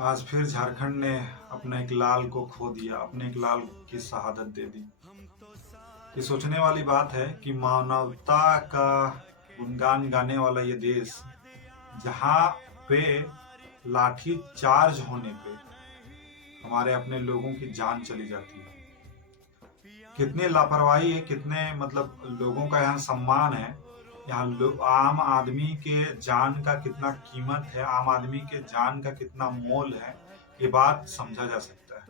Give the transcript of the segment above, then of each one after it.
आज फिर झारखंड ने अपने एक लाल को खो दिया, अपने एक लाल की शहादत दे दी। ये सोचने वाली बात है कि मानवता का गुणगान गाने वाला ये देश, जहाँ पे लाठी चार्ज होने पे हमारे अपने लोगों की जान चली जाती है। कितनी लापरवाही है, कितने मतलब लोगों का यहाँ सम्मान है। यहाँ आम आदमी के जान का कितना कीमत है, आम आदमी के जान का कितना मोल है, ये बात समझा जा सकता है।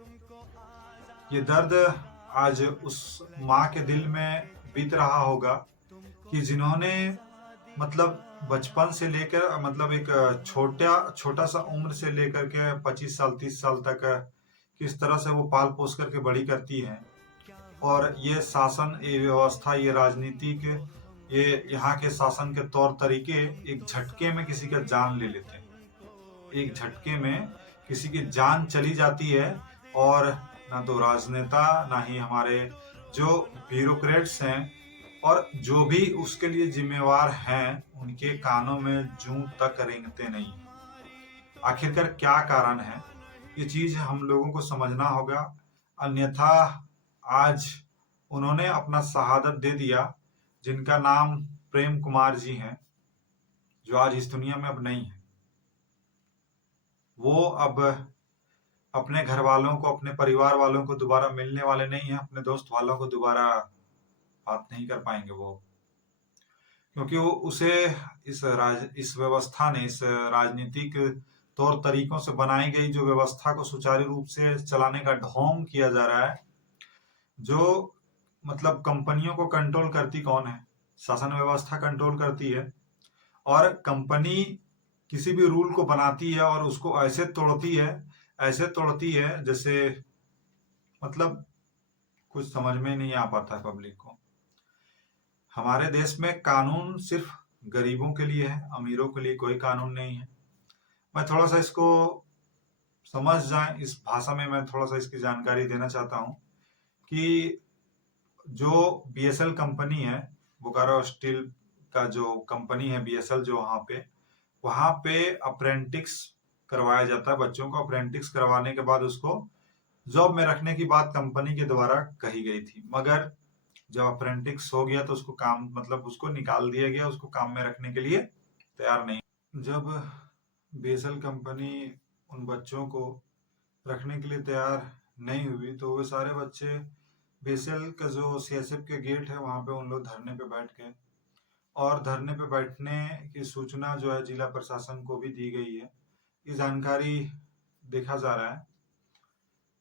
ये दर्द आज उस माँ के दिल में बीत रहा होगा कि जिन्होंने मतलब बचपन से लेकर मतलब एक छोटा सा उम्र से लेकर के 25 साल 30 साल तक किस तरह से वो पाल पोस करके बड़ी करती हैं। और ये शासन, ये व्यवस्था, ये राजनीतिक, ये यहाँ के शासन के तौर तरीके एक झटके में किसी का जान ले लेते हैं। एक झटके में किसी की जान चली जाती है। और ना तो राजनेता, ना ही हमारे जो ब्यूरोक्रेट्स हैं और जो भी उसके लिए जिम्मेवार हैं, उनके कानों में जूं तक रेंगते नहीं हैं। आखिरकार क्या कारण है, ये चीज हम लोगों को समझना होगा। अन्यथा आज उन्होंने अपना शहादत दे दिया, जिनका नाम प्रेम कुमार जी हैं, जो आज इस दुनिया में अब नहीं है। वो अब अपने घर वालों को, अपने परिवार वालों को दोबारा मिलने वाले नहीं हैं, अपने दोस्त वालों को दोबारा बात नहीं कर पाएंगे वो, क्योंकि वो उसे इस व्यवस्था ने, इस राजनीतिक तौर तरीकों से बनाई गई जो व्यवस्था को सुचारू रूप से चलाने का ढोंग किया जा रहा है। जो मतलब कंपनियों को कंट्रोल करती कौन है? शासन व्यवस्था कंट्रोल करती है। और कंपनी किसी भी रूल को बनाती है और उसको ऐसे तोड़ती है जैसे मतलब कुछ समझ में नहीं आ पाता पब्लिक को। हमारे देश में कानून सिर्फ गरीबों के लिए है, अमीरों के लिए कोई कानून नहीं है। मैं थोड़ा सा इसको समझ जाए, इस भाषा में मैं थोड़ा सा इसकी जानकारी देना चाहता हूँ कि जो बीएसएल कंपनी है, बोकारो स्टील का जो कंपनी है बीएसएल, जो वहां पे अप्रेंटिस करवाया जाता है बच्चों को। अप्रेंटिस करवाने के बाद उसको जॉब में रखने की बात कंपनी के द्वारा कही गई थी, मगर जब अप्रेंटिस हो गया तो उसको काम मतलब उसको निकाल दिया गया, उसको काम में रखने के लिए तैयार नहीं। जब बीएसएल कंपनी उन बच्चों को रखने के लिए तैयार नहीं हुई तो वे सारे बच्चे बीएसएल का जो सीएसएफ के गेट है वहां पे उन लोग धरने पे बैठ गए। और धरने पे बैठने की सूचना जो है जिला प्रशासन को भी दी गई है, ये जानकारी देखा जा रहा है।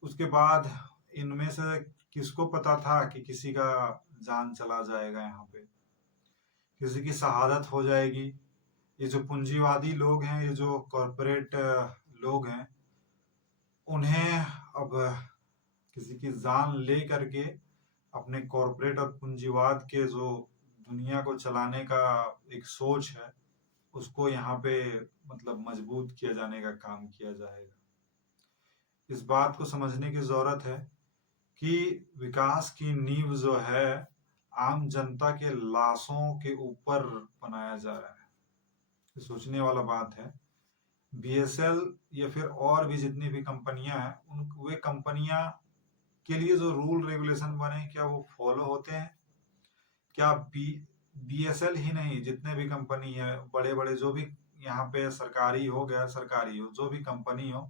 उसके बाद इनमें से किसको पता था कि किसी का जान चला जाएगा, यहाँ पे किसी की शहादत हो जाएगी। ये जो पूंजीवादी लोग हैं, ये जो कॉरपोरेट लोग हैं, उन्हें अब किसी की जान ले करके अपने कॉरपोरेट और पूंजीवाद के जो दुनिया को चलाने का एक सोच है, उसको यहाँ पे मतलब मजबूत किया जाने का काम किया जाएगा। इस बात को समझने की जरूरत है कि विकास की नींव जो है आम जनता के लाशों के ऊपर बनाया जा रहा है। ये सोचने वाला बात है। बीएसएल या फिर और भी जितनी भी कंपनियां हैं, उन वे कंपनियां के लिए जो रूल रेगुलेशन बने, क्या वो फॉलो होते हैं? क्या बीएसएल ही नहीं, जितने भी कंपनी है, बड़े बड़े जो भी यहाँ पे सरकारी हो, गैर सरकारी हो, जो भी कंपनी हो,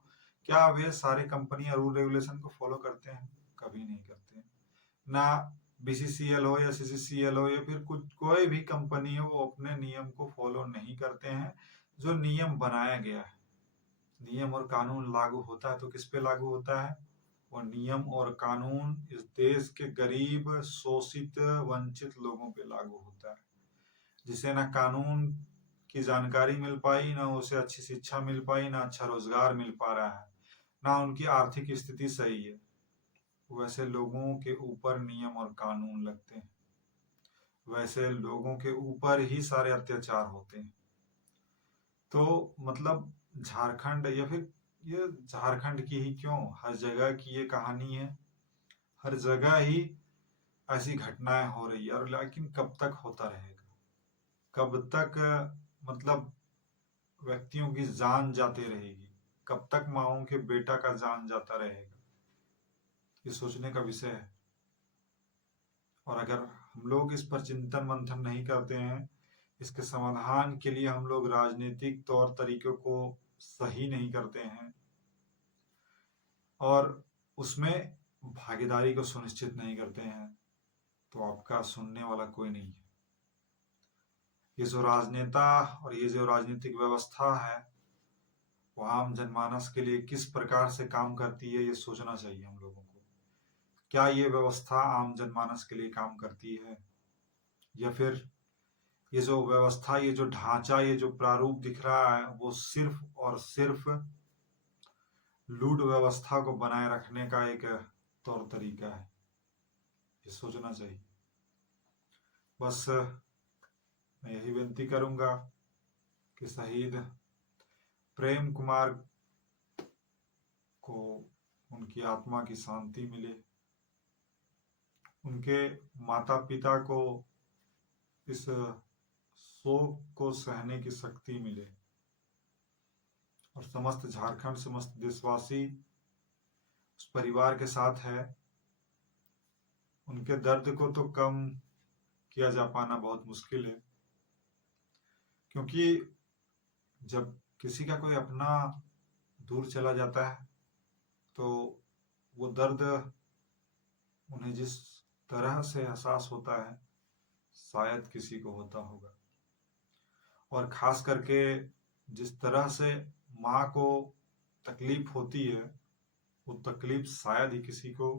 क्या वे सारे कंपनियां रूल रेगुलेशन को फॉलो करते हैं? कभी नहीं करते। ना बीसीसीएल हो या सीसीसीएल हो या फिर कुछ कोई भी कंपनी हो, वो अपने नियम को फॉलो नहीं करते हैं। जो नियम बनाया गया है, नियम और कानून लागू होता है तो किस पे लागू होता है? वो नियम और कानून इस देश के गरीब, शोषित, वंचित लोगों पे लागू होता है, जिसे ना कानून की जानकारी मिल पाई, ना उसे अच्छी शिक्षा मिल पाई, ना अच्छा रोजगार मिल पा रहा है, ना उनकी आर्थिक स्थिति सही है। वैसे लोगों के ऊपर नियम और कानून लगते हैं, वैसे लोगों के ऊपर ही सारे अत्याचार होते हैं। तो मतलब झारखंड, या फिर ये झारखंड की ही क्यों, हर जगह की ये कहानी है। हर जगह ही ऐसी घटनाएं हो रही है, और लेकिन कब तक होता रहेगा? कब तक मतलब व्यक्तियों की जान जाती रहेगी? कब तक माओ के बेटा का जान जाता रहेगा? ये सोचने का विषय है। और अगर हम लोग इस पर चिंतन मंथन नहीं करते हैं, इसके समाधान के लिए हम लोग राजनीतिक तौर तरीकों को सही नहीं करते हैं और उसमें भागीदारी को सुनिश्चित नहीं करते हैं, तो आपका सुनने वाला कोई नहीं है। ये जो राजनेता और ये जो राजनीतिक व्यवस्था है, वो आम जनमानस के लिए किस प्रकार से काम करती है, ये सोचना चाहिए हम लोगों को। क्या ये व्यवस्था आम जनमानस के लिए काम करती है, या फिर ये जो व्यवस्था, ये जो ढांचा, ये जो प्रारूप दिख रहा है, वो सिर्फ और सिर्फ लूट व्यवस्था को बनाए रखने का एक तौर तरीका है? ये सोचना चाहिए। बस मैं यही विनती करूंगा कि शहीद प्रेम कुमार को उनकी आत्मा की शांति मिले, उनके माता पिता को इस शोक को सहने की शक्ति मिले, और समस्त झारखंड, समस्त देशवासी उस परिवार के साथ है। उनके दर्द को तो कम किया जा पाना बहुत मुश्किल है, क्योंकि जब किसी का कोई अपना दूर चला जाता है तो वो दर्द उन्हें जिस तरह से एहसास होता है, शायद किसी को होता होगा। और खास करके जिस तरह से माँ को तकलीफ होती है, वो तकलीफ शायद ही किसी को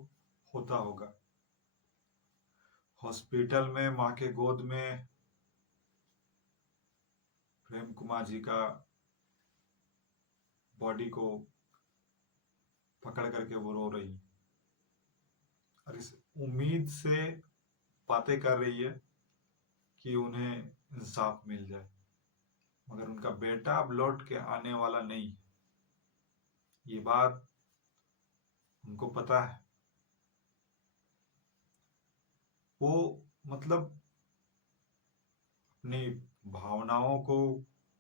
होता होगा। हॉस्पिटल में माँ के गोद में प्रेम कुमार जी का बॉडी को पकड़ करके वो रो रही है और इस उम्मीद से बातें कर रही है कि उन्हें इंसाफ मिल जाए, मगर उनका बेटा अब लौट के आने वाला नहीं है, ये बात उनको पता है। वो मतलब अपनी भावनाओं को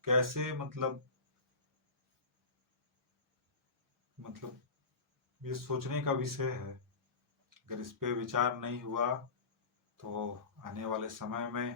कैसे मतलब ये सोचने का विषय है। अगर इस पे विचार नहीं हुआ तो आने वाले समय में